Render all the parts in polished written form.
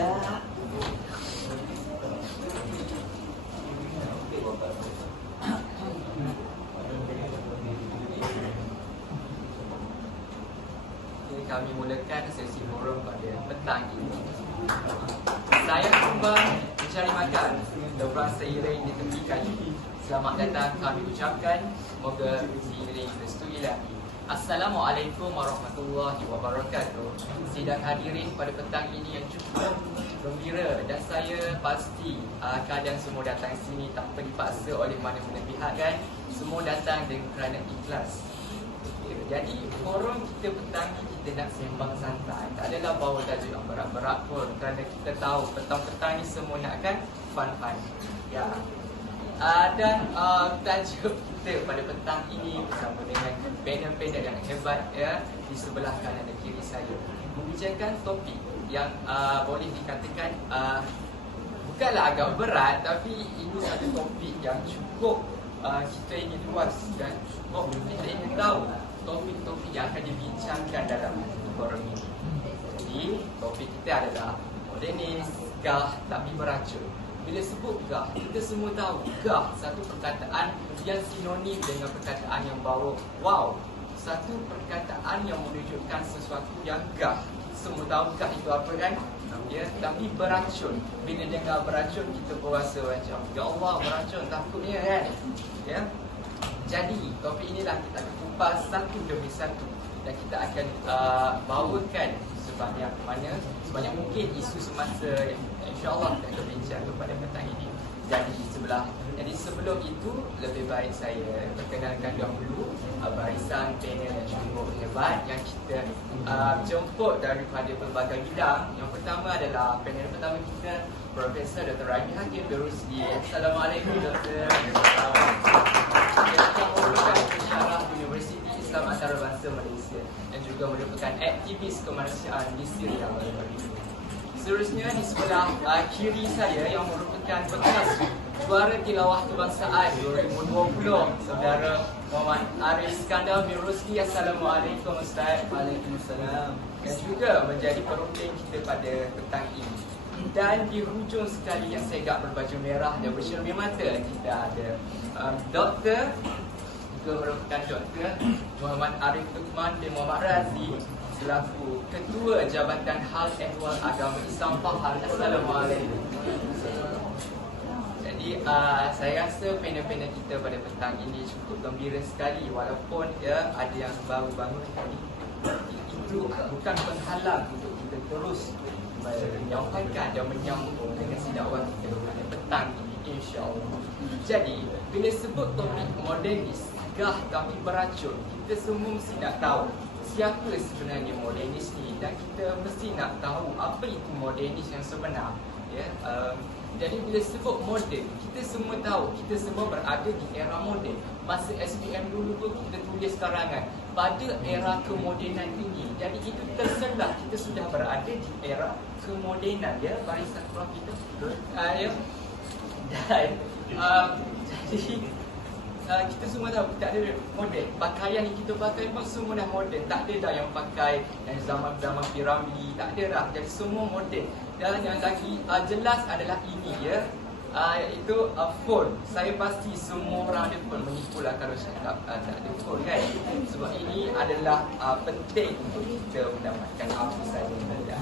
tidak. Kami mulakan sesi forum pada petang ini. Saya kembang mencari makan, dobrang seiring di tepi kali. Selamat datang kami ucapkan, semoga diiringi restu ilahi. Assalamualaikum warahmatullahi wabarakatuh. Sidang hadirin pada petang ini yang cukup gembira, dan saya pasti kadang semua datang sini tanpa dipaksa oleh mana-mana pihak kan. Semua datang dengan kerana ikhlas. Jadi forum kita petang ni kita nak sembang santai. Tak adalah bawa tajuk yang berat-berat pun, kerana kita tahu petang-petang ni semua nak kan fun-fun. Ya. Dan tajuk kita pada petang ini bersama dengan panel-panel yang hebat ya di sebelah kanan dan kiri saya, membicarakan topik yang boleh dikatakan bukanlah agak berat, tapi ini satu topik yang cukup kita ingin luas dan cukup kita ingin tahu topik-topik yang akan dibincangkan dalam forum ini. Jadi topik kita adalah modernis, gah tapi beracun. Bila sebut gah, kita semua tahu gah satu perkataan yang sinonim dengan perkataan yang bawa wow. Satu perkataan yang menunjukkan sesuatu yang gah. Semua tahu gah itu apa kan? Ya, tapi beracun. Bila dengar beracun kita berasa macam ya Allah, beracun, takutnya kan? Ya. Jadi topik inilah kita akan kupas satu demi satu, dan kita akan bawakan sebanyak mungkin isu semasa yang insya-Allah kita akan bincang pada petang ini. Jadi sebelum itu lebih baik saya perkenalkan dahulu barisan panel yang cukup hebat yang kita jemput daripada pelbagai bidang. Yang pertama adalah panel pertama kita, Profesor Dr. Rahmi Hakim Berusdi. Assalamualaikum Dr. Yang merupakan pensyarah Universiti Islam Antarabangsa Malaysia dan juga merupakan aktivis kemanusiaan di Syria. Seterusnya di sebelah kiri saya yang merupakan bekas juara tilawah kebangsaan 2020, Saudara Muhammad Arif Iskandar Miruzki. Assalamualaikum Ustaz. Waalaikumsalam. Yang juga menjadi perutin kita pada petang ini. Dan di hujung sekali yang segak berbaju merah dan bercermin mata, kita ada Doktor, juga merupakan Doktor Muhammad Arif Luqman bin Muhammad Razi selaku Ketua Jabatan Hal Ehwal Agama Islam Pahang. Assalamualaikum. Jadi saya rasa panel-panel kita pada petang ini cukup gembira sekali, walaupun ya ada yang baru bangun tadi. Itu bukan penghalang untuk kita terus menyampaikan dan menyambung dengan dakwah kita pada petang ini insya-Allah. Jadi bila sebut topik modernis, gah tapi beracun, kita semua mesti nak tahu siapa sebenarnya modernis ni, dan kita mesti nak tahu apa itu modernis yang sebenar. Ya, jadi bila sebut moden, kita semua tahu kita semua berada di era moden. Masa SPM dulu pun kita tulis karangan pada era kemodenan ini. Jadi itu terselah kita sudah berada di era kemodenan ya, barisan Prof kita. Ya. Dan jadi kita semua tahu tak ada moden. Pakaian yang kita pakai pun semua dah moden. Tak ada dah yang pakai yang zaman-zaman piramidi, tak ada dah. Jadi semua moden. Dan yang lagi jelas adalah ini ya, iaitu phone. Saya pasti semua orang ada phone, menipulah kalau cakap tak ada phone kan. Sebab ini adalah penting untuk kita mendapatkan apa saja.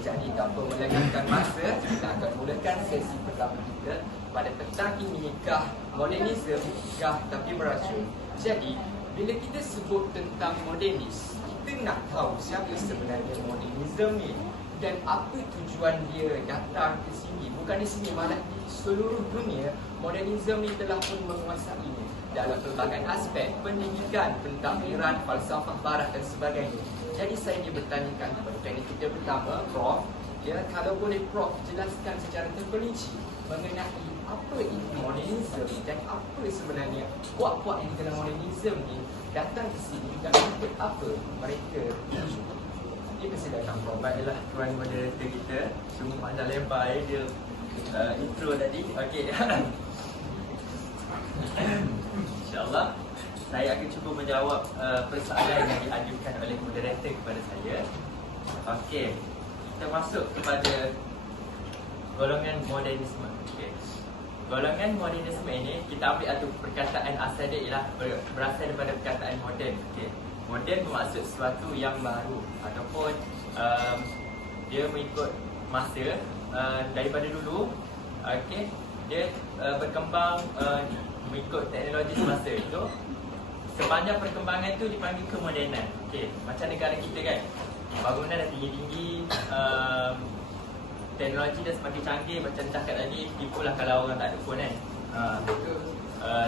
Jadi tanpa melengahkan masa, kita akan mulakan sesi pertama kita pada petang ini, gah modernisme, gah tapi beracun. Jadi bila kita sebut tentang modernis, kita nak tahu siapa sebenarnya modernisme ni dan apa tujuan dia datang ke sini. Bukan di sini, malah di seluruh dunia modernisme ni telah pun menguasainya dalam pelbagai aspek pendidikan, pentakmiran, falsafah barat dan sebagainya. Jadi saya ingin bertanyakan kepada panel kita pertama, Prof, ya, kalau boleh Prof jelaskan secara terperinci mengenai apa itu modernisme dan apa sebenarnya puak-puak yang dalam modernisme ni datang ke sini dan untuk apa mereka tuju. Ini persilakan Prof. Baiklah tuan moderator kita, semua panjang lebar dia intro tadi. Okey. InsyaAllah saya akan cuba menjawab persoalan yang diajukan oleh moderator kepada saya. Okey, kita masuk kepada golongan modernisme. Okay. Golongan modernisme ini kita ambil satu perkataan asal dia ialah berasal daripada perkataan moden. Okay. Moden bermaksud sesuatu yang baru ataupun dia mengikut masa daripada dulu. Okay. Dia berkembang mengikut teknologi semasa itu. Sepanjang perkembangan tu dipanggil kemodenan. Okay. Macam negara kita kan, bangunan dah tinggi-tinggi, teknologi dah semakin canggih. Macam cakap tadi, tipulah kalau orang tak ada phone kan.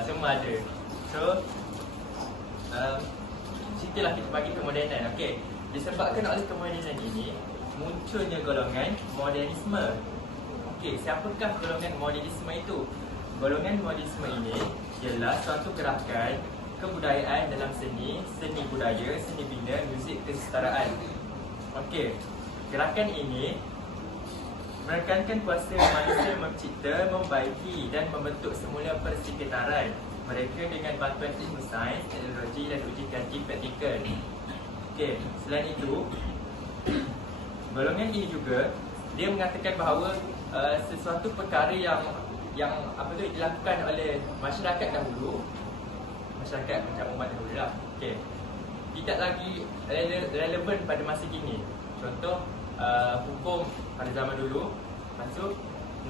Semua ada. So situlah kita bagi kemodenan. Okay. Disebabkan oleh kemodenan ini, munculnya golongan modernisme. Okay, siapakah golongan modernisme itu? Golongan modernisme ini ialah suatu gerakan kebudayaan dalam seni budaya, seni bina, muzik kesetaraan. Okey, gerakan ini menekankan kuasa manusia mencipta, membaiki dan membentuk semula persekitaran mereka dengan bantuan ilmu sains, teknologi dan uji kaji praktikal. Okey, selain itu, golongan ini juga dia mengatakan bahawa sesuatu perkara yang dilakukan oleh masyarakat dahulu, masyarakat macam umat dahulu lah, okay, tidak lagi relevan pada masa kini. Contoh hukum pada zaman dulu, lepas tu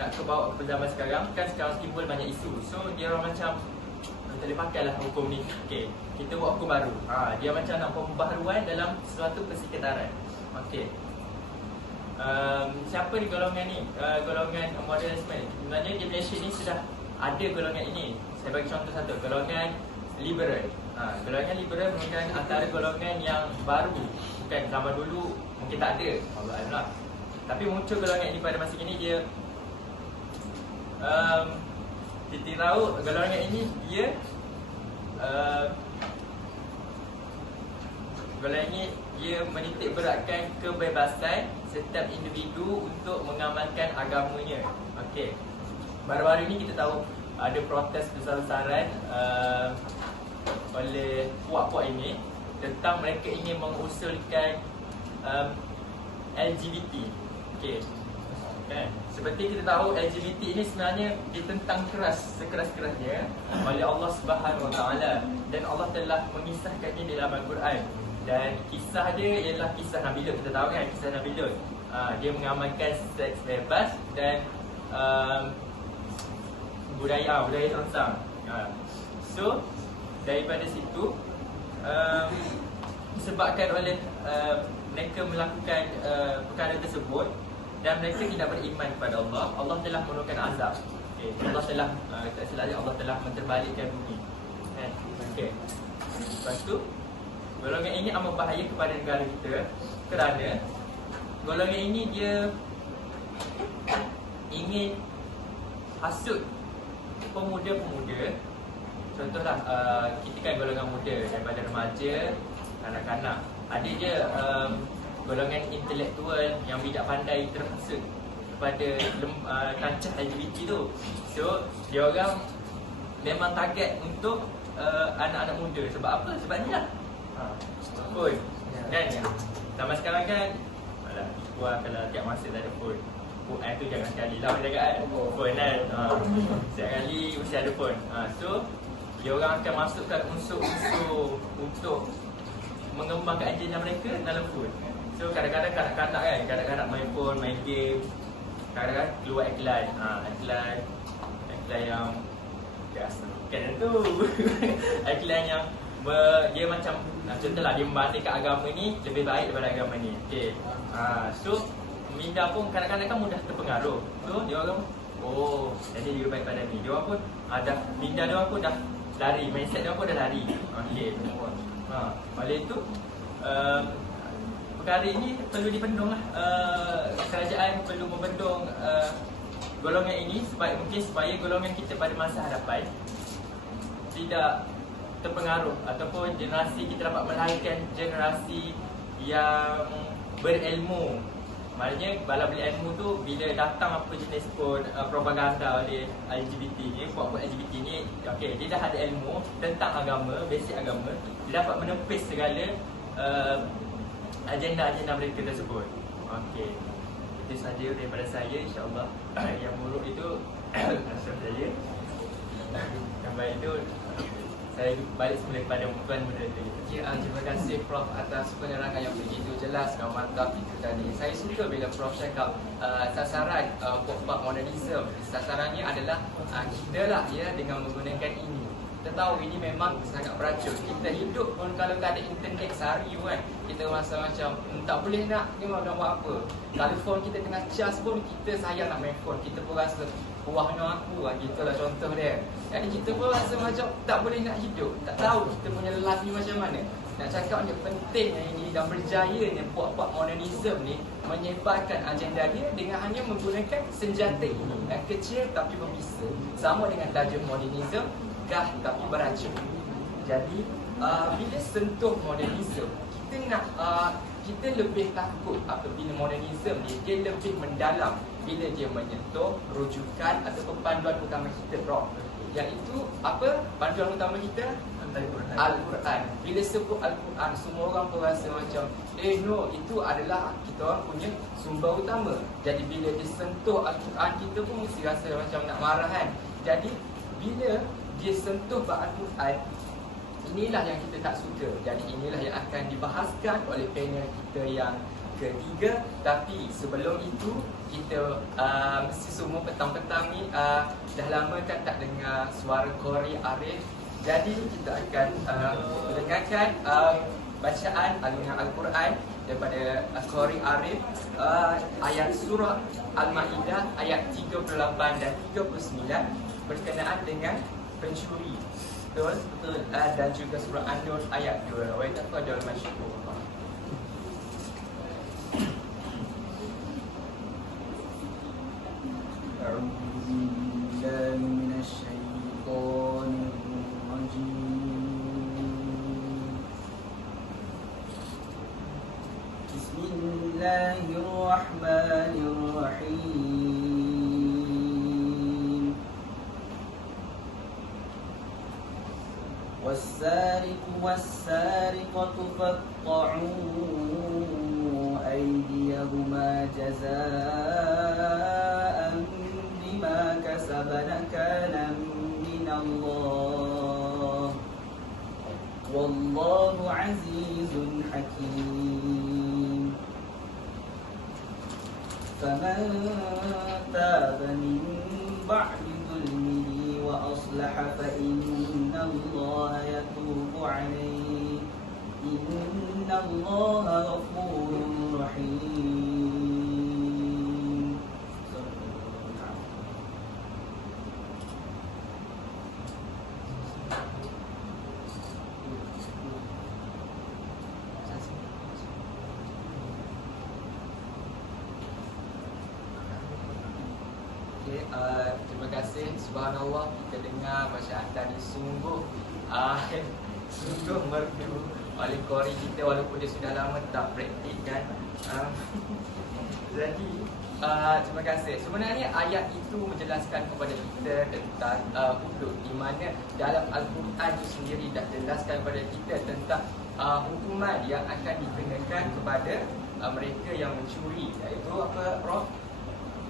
nak ke bawa ke zaman sekarang, kan sekarang timbul banyak isu. So dia orang macam tak boleh pakai lah hukum ni, okay, kita buat hukum baru. Dia macam nak pembaharuan dalam suatu persekitaran. Okay. Siapa di golongan ni? Golongan modernisme. Sebenarnya di Malaysia ni sudah ada golongan ini. Saya bagi contoh satu, golongan liberal. Golongan liberal merupakan antara golongan yang baru. Bukan zaman dulu mungkin tak ada, Allah Allah. Tapi muncul golongan ini pada masa ini. Dia ditirau golongan ini dia golongan ini dia menitik beratkan kebebasan setiap individu untuk mengamalkan agamanya. Okey. Baru-baru ini kita tahu ada protes besar-besaran oleh puak-puak ini tentang mereka ingin mengusulkan LGBT. Okey. Kan? Seperti kita tahu LGBT ini sebenarnya ditentang keras, sekeras-kerasnya oleh Allah Subhanahu Wa Taala, dan Allah telah mengisahkannya di dalam Al-Quran. Dan kisah dia ialah kisah Nabi Lut. Kita tahu kan kisah Nabi Lut. Dia mengamalkan seks bebas dan budaya terangsang. So daripada situ disebabkan oleh mereka melakukan perkara tersebut dan mereka tidak beriman kepada Allah, Allah telah menurunkan azab. Okay. Allah telah tak silap Allah telah menterbalikkan bumi. Okay. Lepas tu golongan ini amat bahaya kepada negara kita kerana golongan ini dia ingin hasut pemuda-pemuda. Contohlah kita kan golongan muda daripada remaja, kanak-kanak. Ada je golongan intelektual yang tidak pandai terhasut kepada kancah LGBT tu. So dia orang memang target untuk anak-anak muda. Sebab apa? Sebab ni lah phone kan. Zaman sekarang kan puan kalau tiap masa tak ada phone. Tu jangan sekali lah boleh cakap kan. Phone kan. Setiap kali mesti ada phone. So dia orang akan masukkan unsur-unsur untuk mengembangkan agenda mereka dalam phone. So kadang-kadang kanak-kanak kan, kadang-kadang main phone, main game, kadang-kadang keluar iklan. Iklan yang biasa kan tu. Iklan yang dia macam contohlah dia membandingkan agama ni lebih baik daripada agama ni. Okay. So minda pun kadang-kadang kan mudah terpengaruh. So dia orang jadi dia baik pada ni. Dia orang pun dah minda dia orang pun dah lari, mindset dia orang pun dah lari. Okey. Oleh itu perkara ini perlu dibendung lah. Kerajaan perlu membendung golongan ini supaya golongan kita pada masa hadapan tidak terpengaruh ataupun generasi kita dapat melahirkan generasi yang berilmu. Maknanya bala beli ilmu tu bila datang apa jenis pun propaganda oleh LGBT ni, buat LGBT ni, okey, dia dah ada ilmu tentang agama, basic agama, dia dapat menepis segala agenda-agenda mereka tersebut. Okey. Itu saja daripada saya, insyaAllah. Yang buruk itu asal saya. Yang baik itu saya balik semula kepada tuan moderator kita. Ya, terima kasih Prof atas penerangan yang begitu jelas dan mantap itu tadi. Saya suka bila Prof cakap sasaran puak-puak modernisme. Sasarannya adalah kita lah ya, dengan menggunakan ini. Kita tahu ini memang sangat beracun. Kita hidup pun kalau tak ada internet sehari kan, kita rasa macam tak boleh nak buat apa. Kalau phone kita tengah cas pun kita sayang nak main phone. Kita pun rasa wahnya aku lah, gitulah contoh dia. Jadi kita pun rasa macam tak boleh nak hidup. Tak tahu kita punya life ni macam mana. Nak cakap dia pentingnya ini dan berjayanya puak-puak modernisme ni menyebarkan agenda dia dengan hanya menggunakan senjata ini yang kecil tapi berbisa. Sama dengan tajuk modernisme, gah tapi beracun. Jadi bila sentuh modernisme, kita nak kita lebih takut apabila modernisme ni dia lebih mendalam bila dia menyentuh rujukan ataupun panduan utama kita, Prof. Iaitu apa panduan utama kita? Al-Quran. Bila sebut Al-Quran, semua orang pun rasa macam no, itu adalah kita orang punya sumber utama. Jadi bila disentuh Al-Quran, kita pun mesti rasa macam nak marah kan. Jadi bila dia sentuh Al-Quran, inilah yang kita tak suka. Jadi inilah yang akan dibahaskan oleh panel kita yang ketiga. Tapi sebelum itu, kita mesti semua petang-petang ni dah lama kan tak dengar suara Qori Arif. Jadi kita akan mendengarkan bacaan alunan Al-Quran daripada Qori Arif, ayat surah Al-Ma'idah ayat 38 dan 39 berkenaan dengan pencuri. Betul? Betul. Dan juga surah An-Nur ayat 2. Wa taqaddal masyhur. A'udzu billahi minasyaitonir rajim. Bismillahirrahmanirrahim. والسارق والسارقة فاقطعوا أيديهما جزاء بما كسبا نكالا من الله والله عزيز حكيم. فمن تاب من بعد ظلمه وأصلح فإن الله يتوب عليه إن الله غفور رحيم. Terima kasih. Subhanallah, kita dengar bacaan tadi sungguh sungguh merdu oleh Qori kita walaupun dia sudah lama tak praktik kan. Jadi terima kasih. Sebenarnya ayat itu menjelaskan kepada kita tentang hudud, di mana dalam Al-Quran itu sendiri dah jelaskan kepada kita tentang hukuman yang akan dikenakan kepada mereka yang mencuri, iaitu apa, Prof?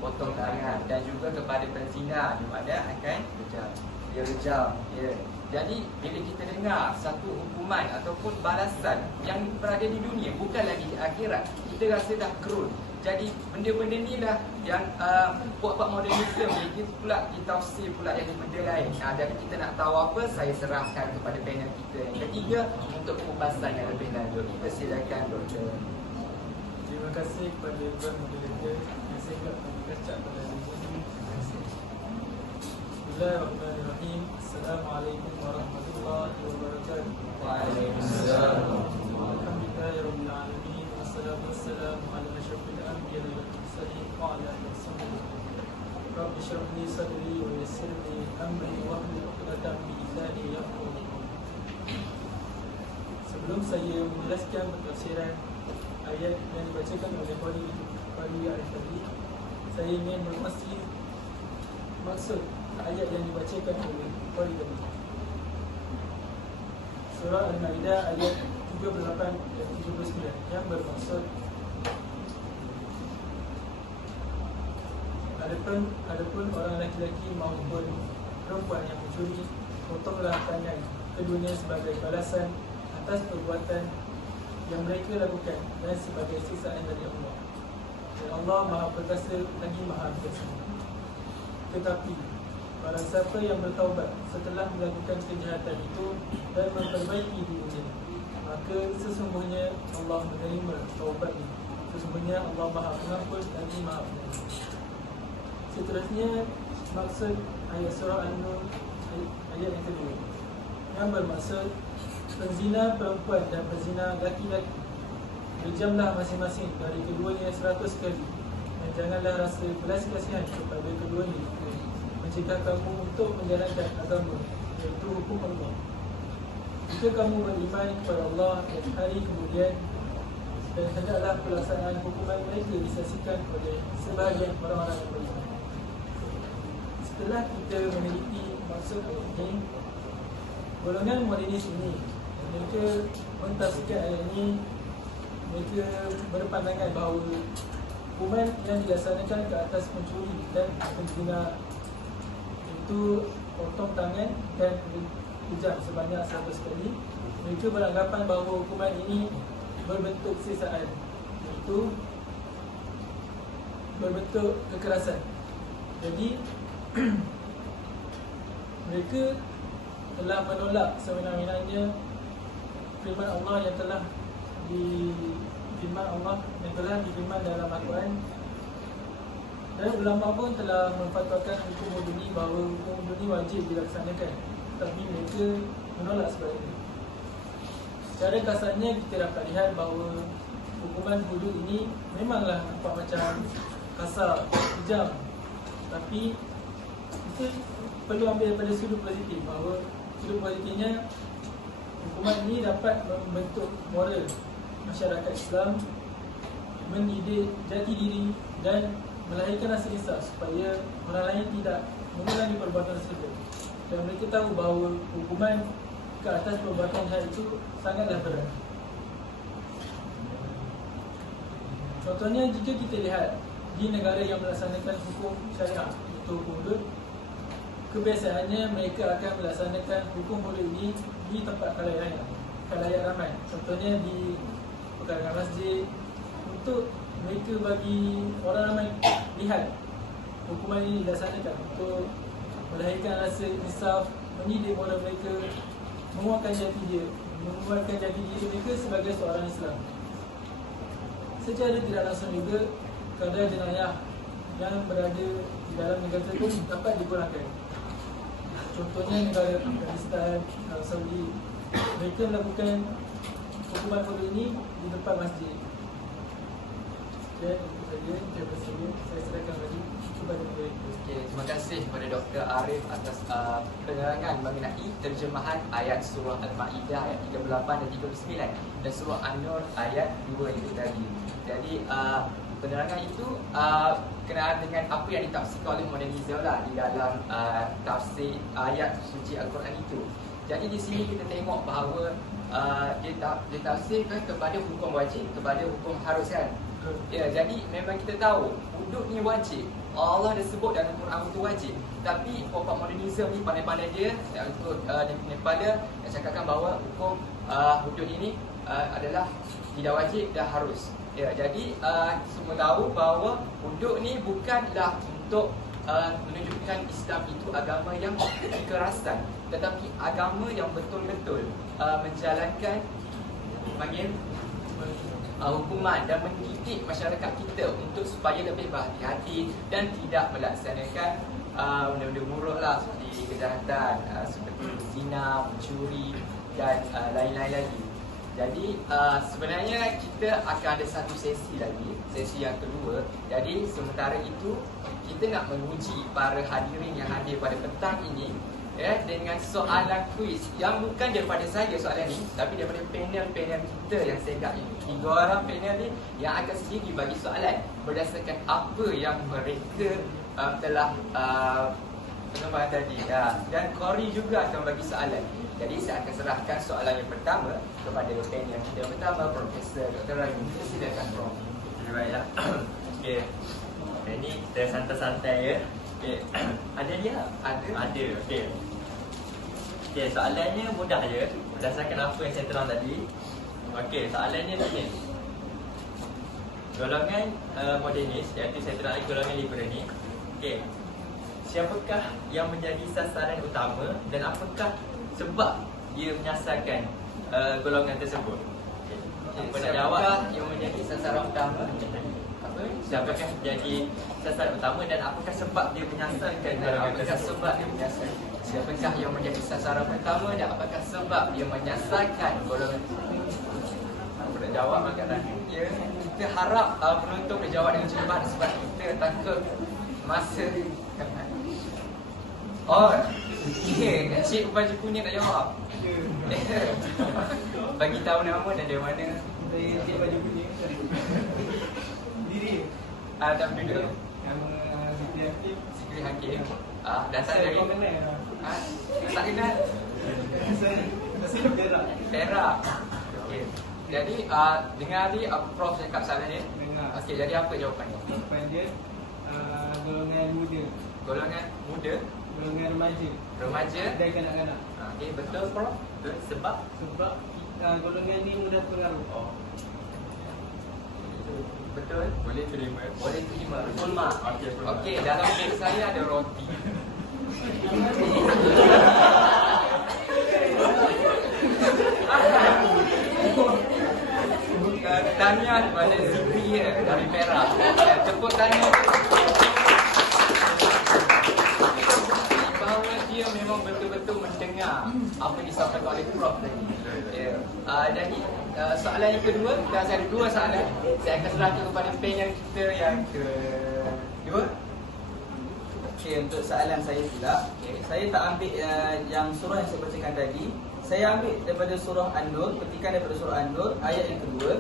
Potong tangan. Dan juga kepada penzina, di mana akan dia rejam. Ya. Jadi bila kita dengar satu hukuman ataupun balasan yang berada di dunia, bukan lagi di akhirat, kita rasa dah kerun. Jadi benda-benda ni lah yang buat-buat modernisme ni pula ditafsir pula jadi benda lain. Jadi kita nak tahu apa, saya serahkan kepada panel kita yang ketiga untuk pembahasan yang lebih lanjut. Kita silakan, Doktor. Terima kasih kepada Tuan Moderator yang saya berkacak pada hari ini. Bismillahirrahmanirrahim. Assalamualaikum warahmatullahi wabarakatuh. Waalaikumsalam. Alhamdulillahirabbil alamin. Wassalatu wassalamu ala asyrafil anbiya'i wal mursalin wa ala alihi wasallam. Rabbi shrah li sadri wa yassir li amri wahlul 'uqdatam min lisani yafqahu qawli. Sebelum saya menjelaskan pentafsiran ayat yang dibacakan oleh Qori Arif tadi, saya ingin berkongsi maksud ayat yang dibacakan oleh Qori tadi. Surah Al-Ma'idah ayat 38 dan 39 yang bermaksud Adapun orang lelaki maupun perempuan yang mencuri, potonglah tangan keduanya sebagai balasan atas perbuatan yang mereka lakukan dan sebagai siksaan dari Allah. Dan Allah Maha Perkasa lagi Maha Biasa. Tetapi barang siapa yang bertaubat setelah melakukan kejahatan itu dan memperbaiki dirinya, maka sesungguhnya Allah menerima taubatnya. Sesungguhnya Allah Maha Pengampun lagi Maha Penyayang. Seterusnya, maksud ayat surah An-Nur ayat yang kedua, yang bermaksud penzina perempuan dan penzina laki-laki, berjamlah masing-masing dari keduanya 100 kali, dan janganlah rasa belas kasihan kepada keduanya mencegah kamu untuk menjalankan agama, iaitu hukum Allah. Jika kamu beriman kepada Allah dan hari kemudian, dan hendaklah pelaksanaan hukuman mereka disaksikan oleh sebahagian orang-orang yang beriman. Setelah kita meneliti maksud ayat ini, golongan modernis ini, mereka mentafsirkan ayat ini, mereka berpandangan bahawa hukuman yang dilaksanakan ke atas pencuri dan penzina itu potong tangan dan kejam sebanyak 100 kali. Mereka beranggapan bahawa hukuman ini berbentuk siksaan, iaitu berbentuk kekerasan. Jadi mereka telah menolak sewenang-wenangnya firman Allah yang telah difirman dalam Al-Quran, dan ulama pun telah memfatwakan hukum hudud ini bahawa hukum hudud ini wajib dilaksanakan, tapi mereka menolak sebaliknya. Secara kasarnya kita dapat lihat bahawa hukuman hudud ini memanglah nampak macam kasar, kejam, tapi kita perlu ambil daripada sudut positif, bahawa sudut positifnya hukuman ini dapat membentuk moral masyarakat Islam, mendidik jati diri dan melahirkan rasa insaf supaya orang lain tidak mengulangi perbuatan tersebut. Dan mereka tahu bahawa hukuman ke atas perbuatan jahat itu sangatlah berat. Contohnya, jika kita lihat di negara yang melaksanakan hukum syariah, iaitu hukum hudud, kebiasaannya mereka akan melaksanakan hukum hudud ini di tempat khalayak ramai. Contohnya di pekarangan masjid, untuk mereka bagi orang ramai lihat hukuman ini dilaksanakan, untuk melahirkan rasa insaf, mendidik moral mereka, menguatkan jati diri mereka sebagai seorang Islam. Secara tidak langsung juga, kadar jenayah yang berada di dalam negara tersebut dapat dikurangkan. Contohnya negara Afghanistan, Arab Saudi, mereka melakukan hukuman hudud ini di tempat masjid. Dan itu saja, saya serahkan lagi kepada mereka. Okey, terima kasih kepada Dr. Arif atas penerangan mengenai terjemahan ayat surah Al-Ma'idah ayat 38 dan 39 dan surah An-Nur ayat 2 itu tadi. Jadi penerangan itu kenaan dengan apa yang ditafsirkan oleh modernisme lah di dalam tafsir ayat suci Al-Quran itu. Jadi di sini kita tengok bahawa dia tafsirkan kepada hukum wajib, kepada hukum harus, kan? Ya, jadi memang kita tahu hudud ni wajib. Allah dah sebut dalam Quran itu wajib. Tapi pokok modernisme ni pandai-pandai dia untuk Nepal dia cakapkan bahawa hukum hudud ini adalah tidak wajib, dah harus. Ya, jadi semua tahu bahawa hudud ni bukanlah untuk menunjukkan Islam itu agama yang kekerasan, tetapi agama yang betul-betul menjalankan hukuman dan mendidik masyarakat kita untuk supaya lebih berhati-hati dan tidak melaksanakan benda-benda buruk lah, seperti kejahatan, seperti zina, mencuri dan lain-lain lagi. Jadi sebenarnya kita akan ada satu sesi lagi, sesi yang kedua. Jadi sementara itu kita nak menguji para hadirin yang hadir pada petang ini, ya, dengan soalan kuis yang bukan daripada saya soalan ni, tapi daripada panel-panel kita yang segak ini. 3 orang panel ni yang akan sendiri bagi soalan berdasarkan apa yang mereka telah pengembangan tadi, ya. Dan Kori juga akan bagi soalan. Jadi saya akan serahkan soalan yang pertama kepada panel kita yang pertama, Profesor Dr. Rayu. Silakan, Prof. Baiklah. Okey. Yang ni kita santai-santai ya. Okey. Ada dia? Ada. Ada. Okey. Okey, soalannya mudah je. Berdasarkan apa yang saya terang tadi. Okey, soalannya ni. Golongan modernis, iaitu saya terang lagi golongan liberal ni. Okey. Siapakah yang menjadi sasaran utama dan apakah sebab dia menyasarkan golongan tersebut? Apa nak jawab? Siapakah yang menjadi sasaran utama? Apa? Siapakah jadi sasaran utama dan apakah sebab dia menyasarkan golongan Apakah tersebut? sebab dia menyasar? Siapakah yang menjadi sasaran utama dan apakah sebab dia menyasarkan golongan? Apa nak jawab agak lagi? Ya, kita harap penonton boleh jawab dengan cepat sebab kita takut masa. Oh, okay. Cik baju kuning tak jawab. Bagi tahu nama dan dari mana. Dari cik baju kuning. Diri. Tak duduk. Nama Zikri Hakim. Zikri Hakim. Dasar Saya dari kau kenal. tak kenal. Saya Perak. Perak. Okey. Jadi dengar tadi Prof cakap soalan ni. Dengar. Okey, jadi apa jawapannya? Jawapan dia golongan muda, Golongan muda, golongan remaja remaja. dan kanak-kanak. Okey, betul Prof? Betul, sebab Sebab golongan ni mudah pengaruh. oh, Betul. boleh terima. Boleh terima. Ulma. Okey, Ulma. Okey, dalam beg saya ada roti. Tahniah kepada Zikri dari Perak. Tepuk tangan. Bahawa dia memang betul-betul mendengar apa yang disampaikan oleh Prof tadi. Ya. Jadi soalan yang kedua, dah saya ada dua soalan. Saya akan serahkan kepada panel kita yang kedua. Okey, untuk soalan saya pula, saya tak ambil yang surah yang saya bacakan tadi. Saya ambil daripada surah An-Nur, petikan daripada surah An-Nur ayat yang kedua.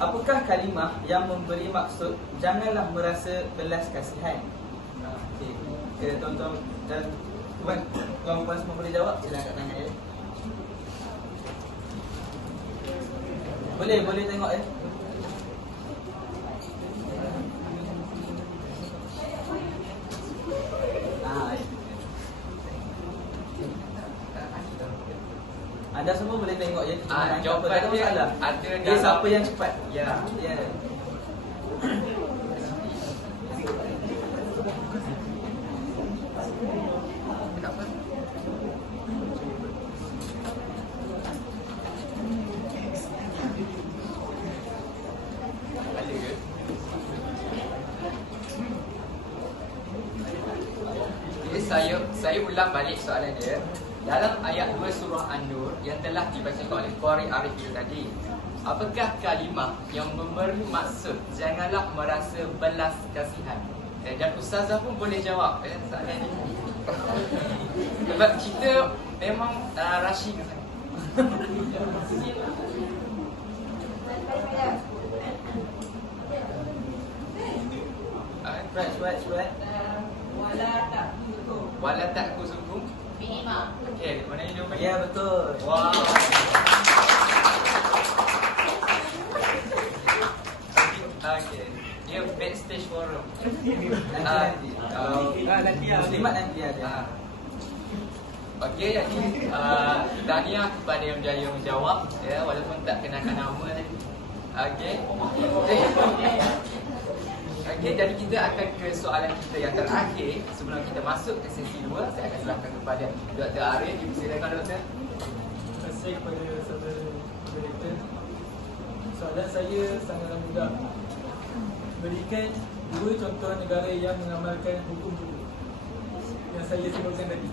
Apakah kalimah yang memberi maksud janganlah merasa belas kasihan? Okey, tuan-tuan dan puan-puan semua boleh jawab? Sila angkat tangan ya. Boleh tengok ya. Anda semua boleh tengok ya. Jawapan tak ada dia masalah. ada Dia dalam- siapa yang cepat? Ya. Ya. Kenapa? Ada ke? Okay, saya ulang balik soalan dia. Dalam ayat 2 surah An-Nur yang telah dibacakan oleh Qari Arif itu tadi, apakah kalimah yang memberi maksud janganlah merasa belas kasihan? Dan ustazah pun boleh jawab soalan ni. Sebab kita memang rushing sangat. Sweat. Wala ta'khuzukum Bima. okey, mana ni jawapannya? Ya, betul. Wow. Okay. Dia backstage forum. Nanti. Nanti ya. Muslimat nanti ada. Okey, jadi tahniah kepada yang berjaya menjawab ya, walaupun tak kenakan nama tadi. Okey. Okey, jadi kita akan ke soalan kita yang terakhir sebelum kita masuk ke sesi 2. Saya akan serahkan kepada Dr. Arif. Silakan Doktor. Terima kasih kepada saudara moderator. Soalan saya sangatlah mudah. Berikan 2 contoh negara yang mengamalkan hukum bunuh yang saya sebutkan tadi.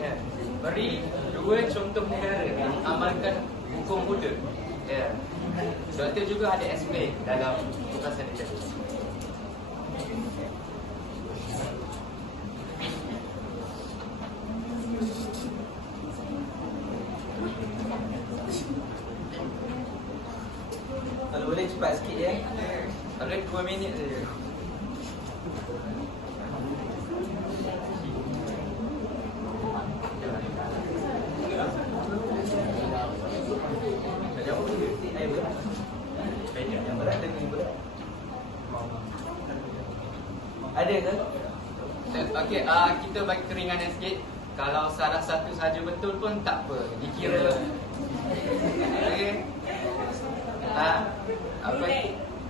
Ya. Beri 2 contoh negara yang mengamalkan hukum bunuh. Ya. Doktor juga ada explain dalam tugasan dia tadi. Kalau boleh cepat sikit ya. Ada 2 minit saja. Yang berat dengan yang berat. Ada ke? Okey, kita bagi keringanan sikit. Kalau salah satu saja betul pun tak apa. Dikira. Okey. Apa?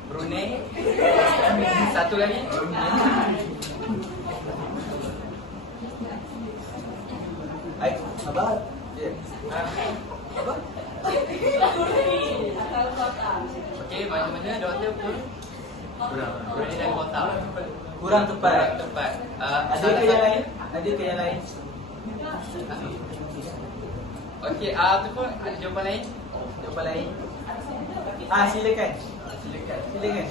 Brunei. Satu lagi. Ai, apa? Ya. Apa? Okey, mana-mana doktor pun Brunei dan kota. Kurang tepat. Tepat. Ada ke yang lain? Ada ke yang lain? Okey, tu pun ada jawapan lain. Jawapan lain. Silakan. Silakan.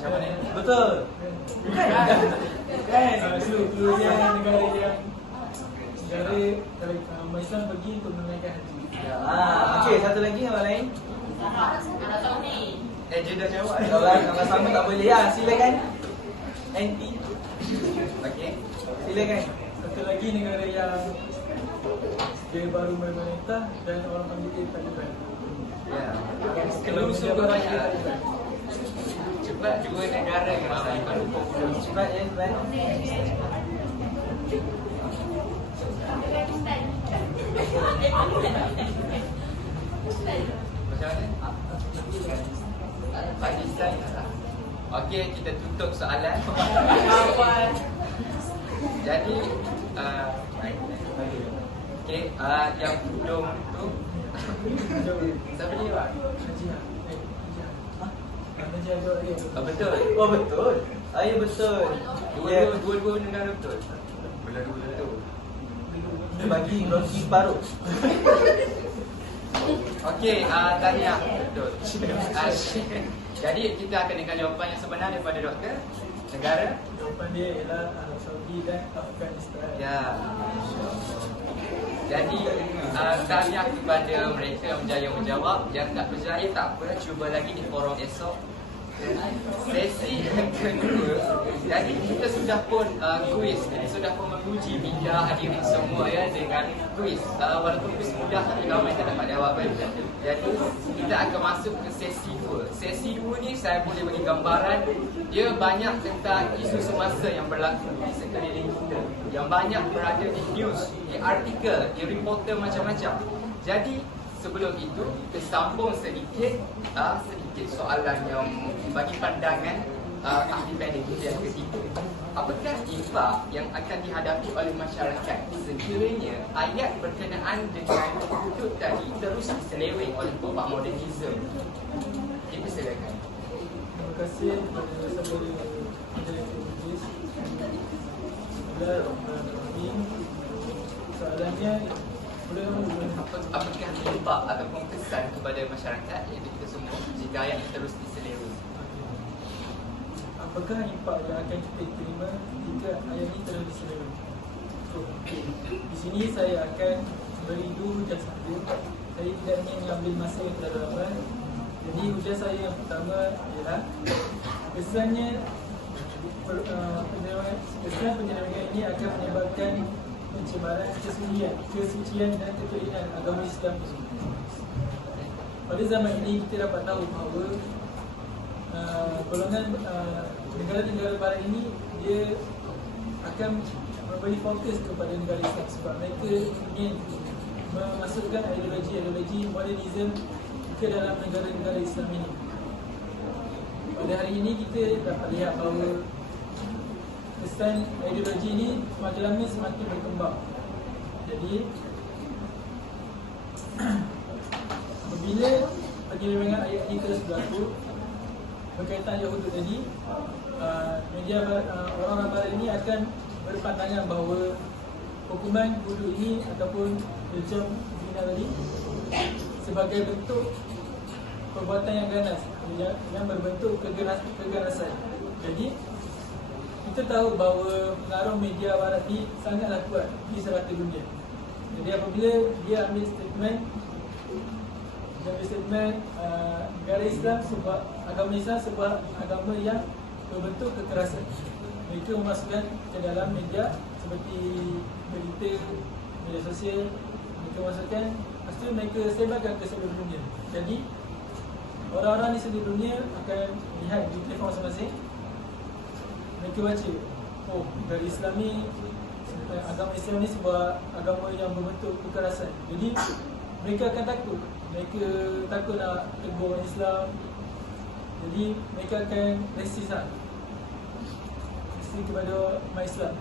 Siapa ni? Betul. Bukan. Bukan. Clue dia negara yang umat Islam pergi untuk menunaikan haji. Okey, satu lagi yang lain. Dia dah jawab. Kalau sama-sama tak boleh. Silakan. NT. Okey. Silakan. Satu lagi negara yang dia baru memerintah dan orang panggil dia Taliban. Ya. Kalau sungguh banyak. Cepat dua negara yang sama hukum. Cepat ya, cepat. Macam mana? Pakistan. Okey, kita tutup soalan. Jadi okey, yang hujung tu siapa dia, Pak? Betul. Oh, betul. Ya, betul. Dua negara betul. Dua betul. Bagi roti separuh. Okey, tahniah. Betul. Jadi kita akan dengar jawapan yang sebenar daripada doktor. Negara? Jawapan dia ialah Arab Saudi dan Afghanistan. Ya. Jadi tahniah kepada mereka yang berjaya menjawab. Yang tak berjaya tak apa, cuba lagi di forum esok. Sesi yang kedua. Jadi kita sudah pun kuis. Kita sudah pun menguji minda hadirin semua ya dengan kuis. Walaupun kuis mudah tapi kalau mereka dapat jawapan. Jadi kita akan masuk ke sesi 2. Sesi 2 ni saya boleh bagi gambaran. Dia banyak tentang isu semasa yang berlaku di sekeliling kita, yang banyak berada di news, di artikel, di reporter macam-macam. Jadi sebelum itu kita sambung sedikit soalan yang bagi pandangan ahli panel yang ketiga. Apakah impak yang akan dihadapi oleh masyarakat sekiranya ayat berkenaan dengan hudud tadi terus diseleweng oleh kelompok modernisme? Kita silakan. Terima kasih kepada saudara Intelektual Bugis. Bismillahirrahmanirrahim. Soalannya, apakah impak ataupun kesan kepada masyarakat iaitu kita semua jika ayat ini terus diseleweng? Apakah impak yang akan kita terima jika ayat ini terus diseleweng? Di sini saya akan beri dua hujah sahaja. Saya tidak ingin mengambil masa yang terlalu lama. Jadi hujah saya yang pertama ialah kesannya penyelewengan ini akan menyebabkan pencemaran kesucian dan kekainan agama Islam. Pada zaman ini kita dapat tahu bahawa golongan negara-negara barat ini dia akan memberi fokus kepada negara Islam sebab mereka ingin memasukkan ideologi modernisme ke dalam negara-negara Islam ini. Pada hari ini kita dapat lihat bahawa kesan ideologi ini semakin lama semakin berkembang. Jadi apabila penyelewengan ayat ini terus berlaku berkaitan Yahudi tadi, media orang-orang barat ini akan berpandangan bahawa hukuman hudud ini ataupun rejam zina tadi sebagai bentuk perbuatan yang ganas yang berbentuk keganasan. Jadi kita tahu bahawa pengaruh media barat ini sangatlah kuat di serata dunia. Jadi apabila dia ambil statement negara Islam sebab agama Islam sebab agama yang berbentuk kekerasan, mereka memasukkan ke dalam media seperti berita, media sosial, mereka masukkan, lepas tu mereka sebarkan ke seluruh dunia. Jadi orang-orang di seluruh dunia akan lihat di telefon masing-masing mereka baca, oh dari Islam ni, agama Islam ni sebuah agama yang berbentuk kekerasan. Jadi mereka akan takut. Mereka takut nak tegur orang Islam. Jadi mereka akan resist lah, resist kepada umat Islam.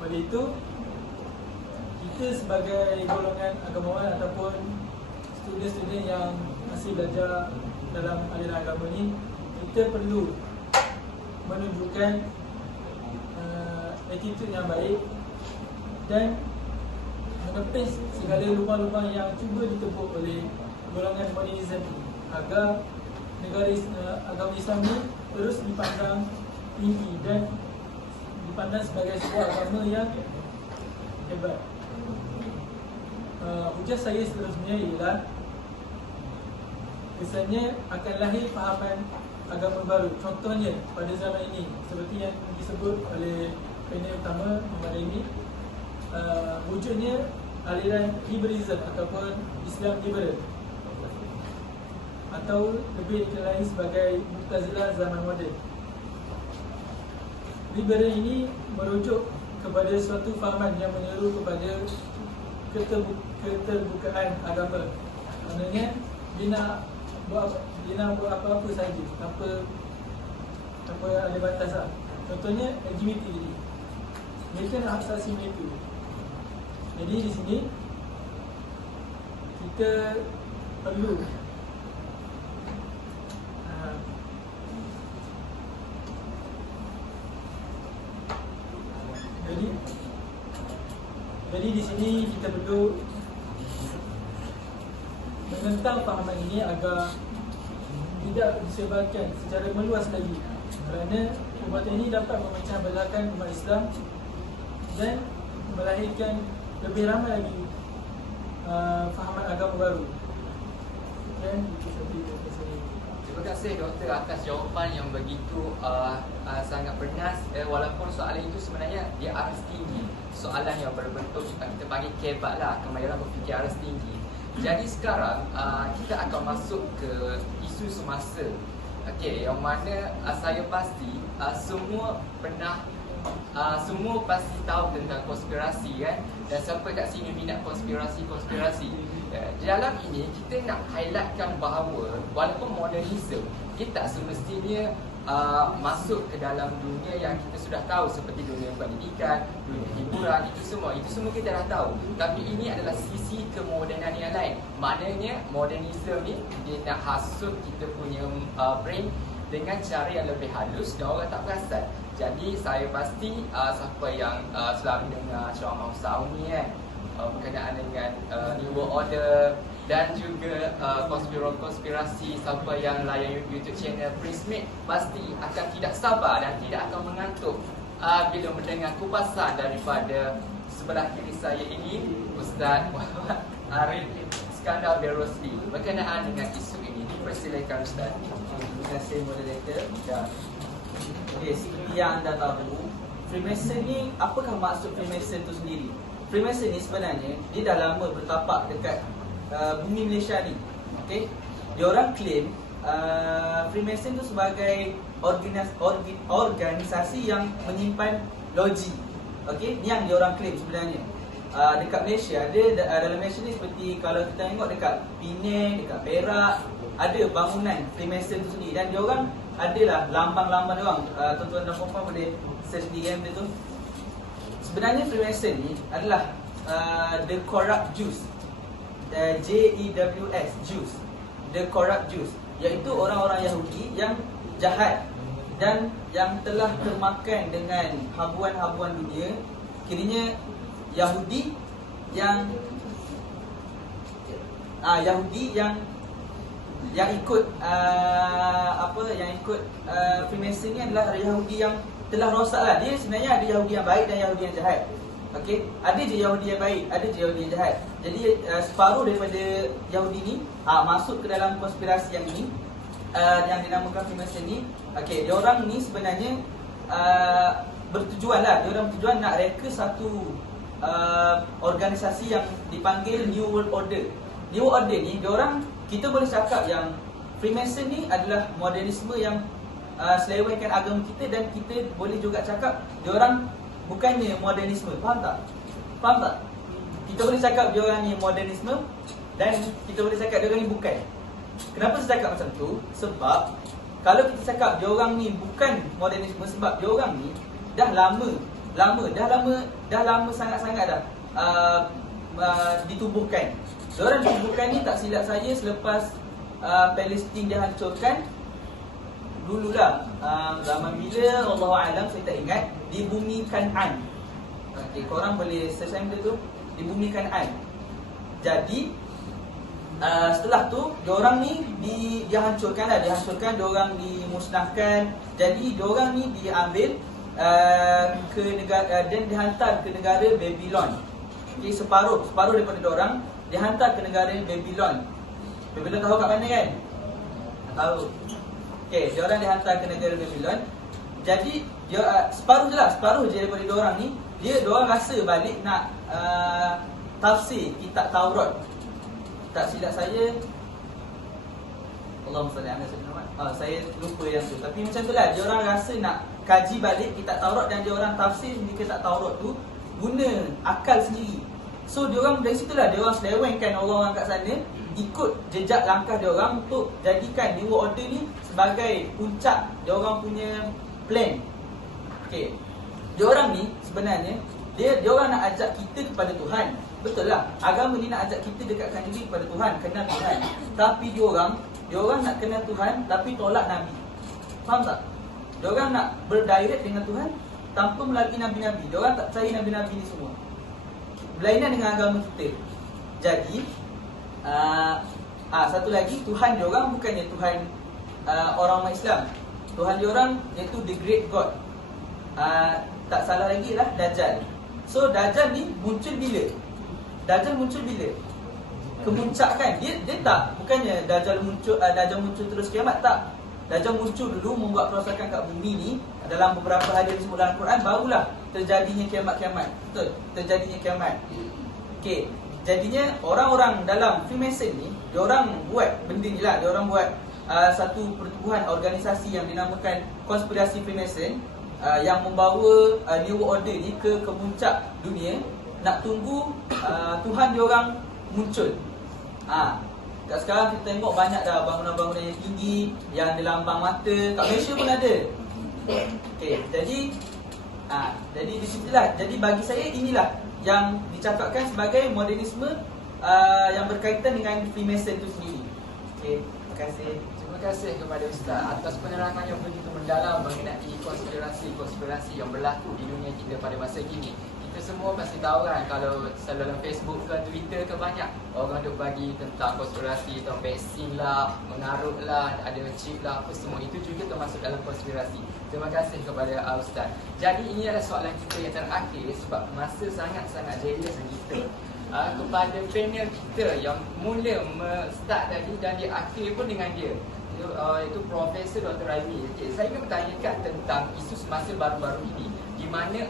Oleh itu, kita sebagai golongan agamawan ataupun student-student yang masih belajar dalam aliran agama ni, kita perlu menunjukkan attitude yang baik dan menepis segala lubang-lubang yang cuba ditepuk oleh golongan modernism agar negara agama Islam ni terus dipandang tinggi dan dipandang sebagai sebuah agama yang hebat. Hujah saya seterusnya ialah kesannya akan lahir fahaman agama baru. Contohnya pada zaman ini seperti yang disebut oleh panel utama Muhammad Raimi, wujudnya aliran liberalism ataupun Islam liberal, atau lebih dikenali sebagai Mu'tazilah zaman moden. Liberal ini merujuk kepada suatu fahaman yang menyeru kepada keterbukaan agama. Maknanya dia nak buat apa-apa saja tanpa ada batas lah. Contohnya LGBT ni, mereka nak hak asasi mereka. Jadi di sini kita perlu jadi di sini kita perlu menentang fahaman ini agar tidak disebarkan secara meluas lagi, kerana perbuatan ini dapat memecah belahkan umat Islam dan melahirkan lebih ramai lagi fahaman agama baru. Dan itu sahaja. Terima kasih Doktor atas jawapan yang begitu sangat bernas. Walaupun soalan itu sebenarnya dia aras tinggi, soalan yang berbentuk kita panggil kebat lah, kemahiran berfikir aras tinggi. Jadi sekarang kita akan masuk ke isu semasa. Okey, yang mana saya pasti semua pasti tahu tentang konspirasi kan, dan siapa kat sini minat konspirasi. Di dalam ini kita nak highlightkan bahawa walaupun modernisme, kita tak semestinya masuk ke dalam dunia yang kita sudah tahu seperti dunia pendidikan, dunia hiburan, itu semua kita dah tahu. Tapi ini adalah sisi kemodenan yang lain. Maknanya modernisme ni dia nak hasut kita punya brain dengan cara yang lebih halus dan orang tak perasan. Jadi saya pasti siapa yang selalu dengar ceramah Ustaz ni kan, berkenaan dengan New World Order dan juga konspirasi, siapa yang layan YouTube channel Prismate pasti akan tidak sabar dan tidak akan mengantuk bila mendengar kupasan daripada sebelah kiri saya ini, Ustaz Muhammad Arif Iskandar Berosli berkenaan dengan isu ini. Dipersilakan Ustaz. Terima kasih moderator. Okey, seperti yang anda tahu, Freemason ni, apakah maksud Freemason tu sendiri? Freemason ni sebenarnya dia dah lama bertapak dekat bumi Malaysia ni. Okey, dia orang claim Freemason tu sebagai organisasi yang menyimpan logi. Okey, ni yang dia orang claim sebenarnya. Dekat Malaysia ada, dalam Malaysia ni seperti kalau kita tengok dekat Penang, dekat Perak, ada bangunan Freemason tu sendiri, dan dia orang adalah lambang-lambang dia orang. Tuan-tuan dan puan-puan boleh search DM dia tu. Sebenarnya Freemason ni adalah the corrupt Jews, Jews, Jews, the corrupt Jews, iaitu orang-orang Yahudi yang jahat dan yang telah termakan dengan habuan-habuan dunia. Kiranya Yahudi yang ikut Freemason ni adalah Yahudi yang telah rosak lah. Dia sebenarnya ada Yahudi yang baik dan Yahudi yang jahat. Okey, ada je Yahudi yang baik, ada je Yahudi yang jahat. Jadi separuh daripada Yahudi ni masuk ke dalam konspirasi yang ini, yang dinamakan Freemason ni. Okey, dia orang ni sebenarnya bertujuan lah. Dia orang bertujuan nak reka satu organisasi yang dipanggil New World Order. New World Order ni, dia orang, kita boleh cakap yang Freemason ni adalah modernisme yang selewengkan agama kita, dan kita boleh juga cakap diorang bukannya modernisme. Faham tak? Faham tak? Kita boleh cakap diorang ni modernisme, dan kita boleh cakap diorang ni bukan. Kenapa saya cakap macam tu? Sebab kalau kita cakap diorang ni bukan modernisme, sebab diorang ni dah lama sangat-sangat dah ditubuhkan. Diorang ditubuhkan ni tak silap saya selepas Palestin dihancurkan. Dululah zaman bila Allahualam saya tak ingat, di bumi Kan'an. Okey, korang boleh search benda tu, di bumi Kan'an. Jadi setelah tu diorang ni dihancurkan, diorang dimusnahkan. Jadi diorang ni diambil ke negara dan dihantar ke negara Babylon. Okey, separuh daripada diorang dihantar ke negara Babylon. Babylon tahu kat mana kan? Tahu. Okey, diorang dihantar ke negara Babylon. Jadi dia separuh je daripada diorang ni, diorang rasa balik nak tafsir kitab Taurat. Tak silap saya, Allahumma salli ala sayyidina Muhammad. Saya lupa yang tu. Tapi macam itulah, diorang rasa nak kaji balik kitab Taurat, dan diorang tafsir sendiri kitab Taurat tu guna akal sendiri. So diorang dari situlah diorang selewengkan orang kat sana, ikut jejak langkah diorang untuk jadikan New World Order ni sebagai puncak diorang punya plan. Okey, diorang ni sebenarnya diorang nak ajak kita kepada Tuhan. Betul lah, agama ni nak ajak kita dekatkan diri kepada Tuhan, kenal Tuhan. Tapi diorang nak kenal Tuhan tapi tolak Nabi. Faham tak? Diorang nak berdirect dengan Tuhan tanpa melalui Nabi-Nabi. Diorang tak percaya Nabi-Nabi ni semua. Berlainan dengan agama kita. Jadi satu lagi, Tuhan diorang bukannya Tuhan orang Islam. Tuhan diorang iaitu the great God. Tak salah lagi lah Dajjal. So Dajjal ni muncul bila? Kemuncakan dia tak, bukannya Dajjal muncul terus kiamat, tak. Dajjal muncul dulu, membuat kerosakan kat bumi ni dalam beberapa hari disebut dalam Quran, barulah terjadinya kiamat. Betul, terjadinya kiamat. Okey, jadinya orang-orang dalam Freemason ni, diorang buat benda ni lah, diorang buat satu pertubuhan organisasi yang dinamakan konspirasi Freemason, yang membawa New World Order ni ke puncak dunia. Nak tunggu Tuhan diorang muncul. Kat sekarang kita tengok banyak dah bangunan-bangunan yang tinggi, yang ada lambang mata. Kat Malaysia pun ada. Okey, jadi di situlah. Jadi bagi saya inilah yang dicakapkan sebagai modernisme yang berkaitan dengan Freemason itu sendiri. Okey, terima kasih. Terima kasih kepada Ustaz atas penerangan yang begitu mendalam mengenai konspirasi yang berlaku di dunia kita pada masa kini. Kita semua pasti tahu kan, kalau dalam Facebook ke Twitter ke, banyak orang duk bagi tentang konspirasi, tentang vaksin lah, mengarut lah, ada chip lah, apa semua. Itu juga termasuk dalam konspirasi. Terima kasih kepada Ustaz. Jadi ini adalah soalan kita yang terakhir, sebab masa sangat-sangat jelas kita. Kepada panel kita yang mula start tadi dan di akhir pun dengan dia, itu Profesor Dr. Raimi. Saya ingin bertanyakan tentang isu semasa baru-baru ini, di mana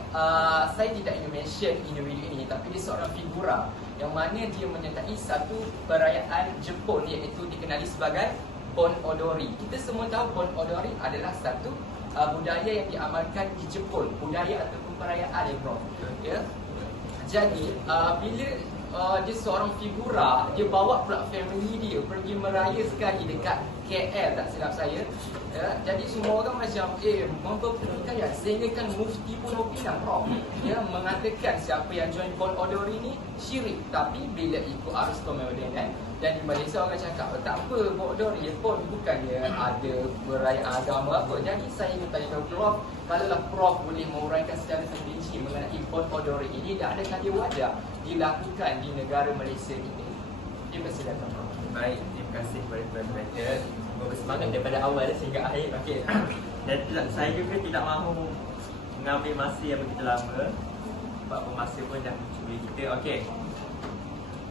saya tidak ingin mention individu ini, tapi dia seorang figura yang mana dia menyertai satu perayaan Jepun, iaitu dikenali sebagai Pon Odori. Kita semua tahu Pon Odori adalah satu budaya yang diamalkan di Jepun, budaya ataupun perayaan, ya Prof. Ya. Jadi bila dia seorang figura, dia bawa pula family dia pergi meraya sekali dekat KL, tak silap saya. Ya, jadi semua orang macam memperkaya, sehingga kan Mufti pun opinion Prof, ya, mengatakan siapa yang join Pon Odori ni syirik. Tapi bila ikut arus kemodenan, dan di Malaysia orang cakap tak apa, Pon Odori pun bukannya ada perayaan agama apa. Jadi saya ingin tanya Prof, kalaulah Prof boleh menguraikan secara terperinci mengenai Pon Odori ini, dan adakah dia wajar dilakukan di negara Malaysia ini? Dipersilakan Prof. Baik, terima kasih kepada tuan-tuan. Bersemangat daripada awal sehingga akhir. Okey. Dan saya juga tidak mahu mengambil masa yang begitu lama, sebab masa pun dah mencuri kita. Okey.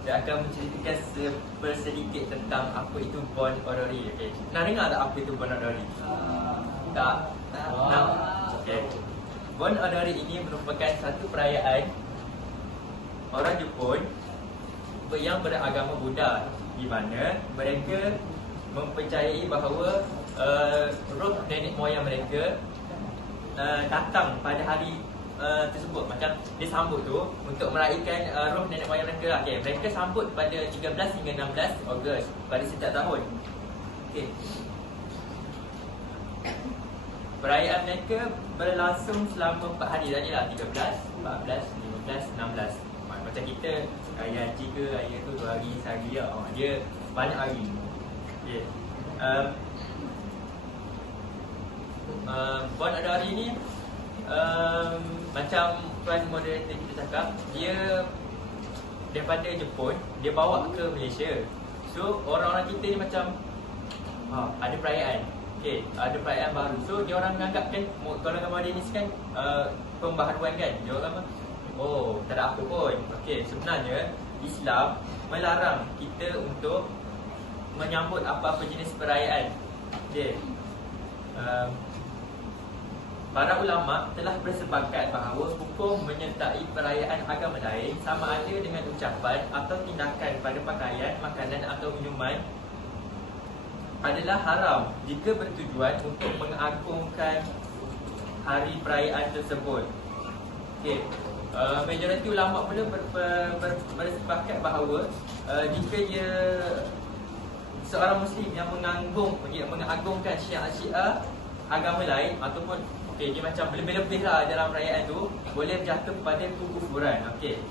Saya akan menceritakan sedikit tentang apa itu Pon Odori. Okey. Nak dengar tak apa itu Pon Odori? Tak. Nak. Okey. Pon Odori ini merupakan satu perayaan orang Jepun yang beragama Buddha, di mana mereka mempercayai bahawa roh nenek moyang mereka datang pada hari tersebut. Macam dia sambut tu untuk meraihkan roh nenek moyang mereka. Okay, mereka sambut pada 13 hingga 16 Ogos pada setiap tahun. Okay. Perayaan mereka berlangsung selama 4 hari tadi lah, 13, 14, 15, 16. Macam kita Raya Haji ke Raya tu 2 hari sehari lah. Dia banyak hari. Okay. Puan ada hari ni macam tuan moderator kita cakap, dia daripada Jepun, dia bawa ke Malaysia. So orang-orang kita ni macam ada perayaan. Okay, ada perayaan baru. So dia orang menganggap kan golongan modernis kan pembaharuan kan. Dia orang tak ada apa pun. Okay, sebenarnya Islam melarang kita untuk menyambut apa-apa jenis perayaan. Okay. Para ulama telah bersepakat bahawa hukum menyertai perayaan agama lain sama ada dengan ucapan atau tindakan pada pakaian, makanan atau minuman adalah haram jika bertujuan untuk mengagungkan hari perayaan tersebut. Okey, majoriti ulama pula bersepakat bahawa jika dia seorang muslim yang mengagungkan syiar-syiar agama lain ataupun dia macam lebih-lebih lah dalam perayaan tu, boleh berjatuh kepada kekufuran. Okey.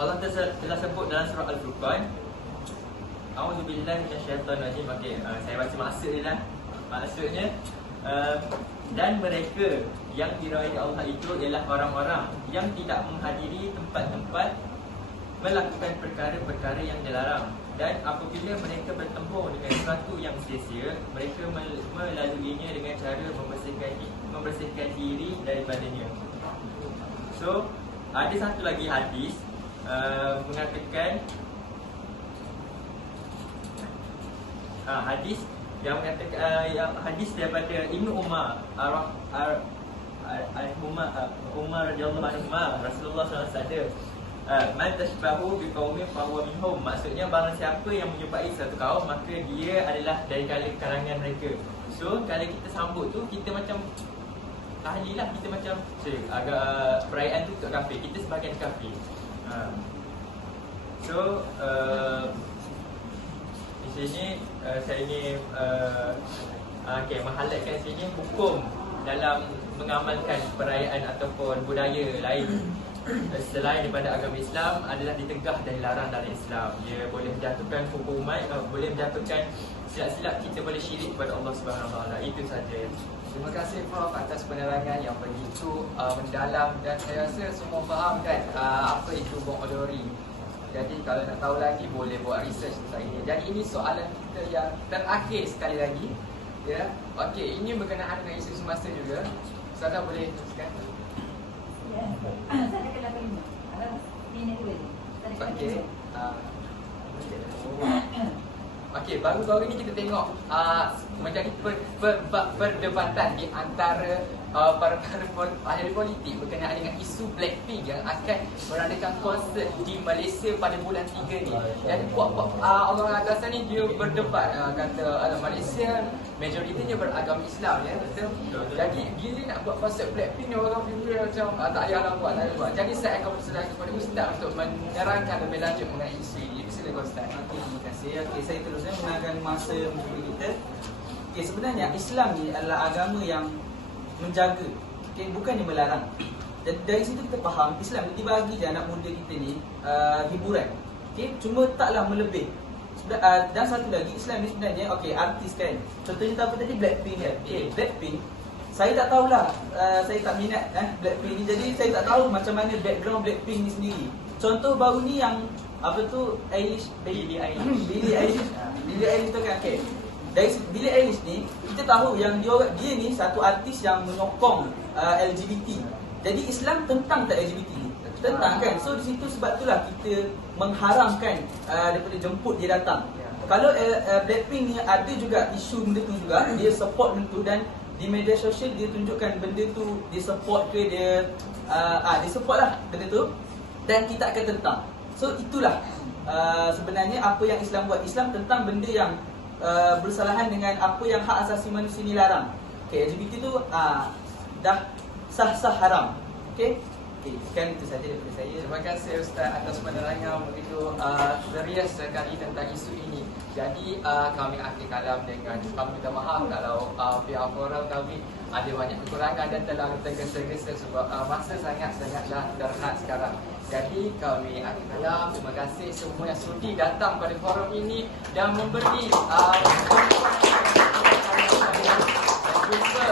Allah telah sebut dalam surah Al-Furqan, A'udzubillahi minasyaitonirrajim. Okey, saya baca maksud dia lah. Maksudnya dan mereka yang dirahmati Allah itu ialah orang-orang yang tidak menghadiri tempat-tempat melakukan perkara-perkara yang dilarang, dan apabila mereka bertempur dengan sesuatu yang sia-sia, mereka melaluinya dengan cara membersihkan diri daripadanya. So, ada satu lagi hadis mengatakan hadis yang mengatakan hadis daripada Ibnu Umar Umar radhiyallahu anhu, Rasulullah SAW ada man tashbahu biqaumin fahuwa minhum. Maksudnya barang siapa yang menyerupai satu kaum, maka dia adalah dari kalangan mereka. So kalau kita sambut tu, kita macam ahli lah, kita macam agak perayaan tu untuk kafir, kita sebahagian kafir. So di sini saya ingin menghalatkan sini hukum dalam mengamalkan perayaan ataupun budaya lain selain daripada agama Islam adalah ditegah dan dilarang dalam Islam. Dia boleh menjatuhkan hukuman, boleh menjatuhkan silap-silap, kita boleh syirik kepada Allah Subhanahu Wa Taala. Itu saja. Terima kasih Prof atas penerangan yang begitu mendalam, dan saya rasa semua faham kan apa itu bom odori. Jadi kalau nak tahu lagi boleh buat research tentang ini. Jadi ini soalan kita yang terakhir sekali lagi. Ya. Okey, ini berkenaan dengan isu semasa juga. Ustazah boleh teruskan? Ya. Saya kena terima. Ini dulu. Okey. Okey, baru-baru ini kita tengok menjadi perdebatan di antara para ahli politik berkenaan dengan isu Blackpink yang akan mengadakan konsert di Malaysia pada bulan 3 ni. Jadi puak-puak orang atas ni dia berdebat, kata Malaysia majoritinya beragama Islam, ya, betul? Jadi bila nak buat konsert Blackpink ni orang fikir macam tak payahlah buat, tak payah buat. Jadi saya akan persilakan kepada Ustaz untuk menerangkan lebih lanjut mengenai isu ini. Silakan Ustaz. Okey, terima kasih. Okey, saya teruskan menggunakan masa kita. Okey, sebenarnya Islam ni adalah agama yang menjaga, bukan yang melarang. Dan dari situ kita faham Islam dia bagi je anak muda kita ni hiburan. Cuma taklah melebih. Dan satu lagi, Islam ni sebenarnya artis kan. Contohnya apa tadi, Blackpink kan. Blackpink, saya tak tahulah, saya tak minat Blackpink ni. Jadi saya tak tahu macam mana background Blackpink ni sendiri. Contoh baru ni yang Billie Eilish tu kan. Dari Billie Eilish ni, kita tahu yang dia ni satu artis yang menyokong LGBT. Jadi Islam tentang tak LGBT ni? Tentang kan. So di situ sebab itulah kita mengharamkan daripada jemput dia datang. Kalau Blackpink ni ada juga isu benda tu juga, dia support benda tu, dan di media sosial dia tunjukkan benda tu, dia support ke dia support lah benda tu, dan kita akan tentang. So itulah sebenarnya apa yang Islam buat. Islam tentang benda yang bersalahan dengan apa yang hak asasi manusia ni larang. Okey, LGBT tu dah sah-sah haram. Okey. Okey, sekian itu saja daripada saya. Terima kasih Ustaz atas penerangan begitu serius sekali tentang isu ini. Jadi kami akhir kalam dengan kami minta maaf kalau pihak forum kami ada banyak kekurangan dan terlalu tergesa-gesa sebab masa sangatlah terhad sekarang. Jadi kami akhir kalam. Terima kasih semua yang sudi datang pada forum ini dan memberi dan jumpa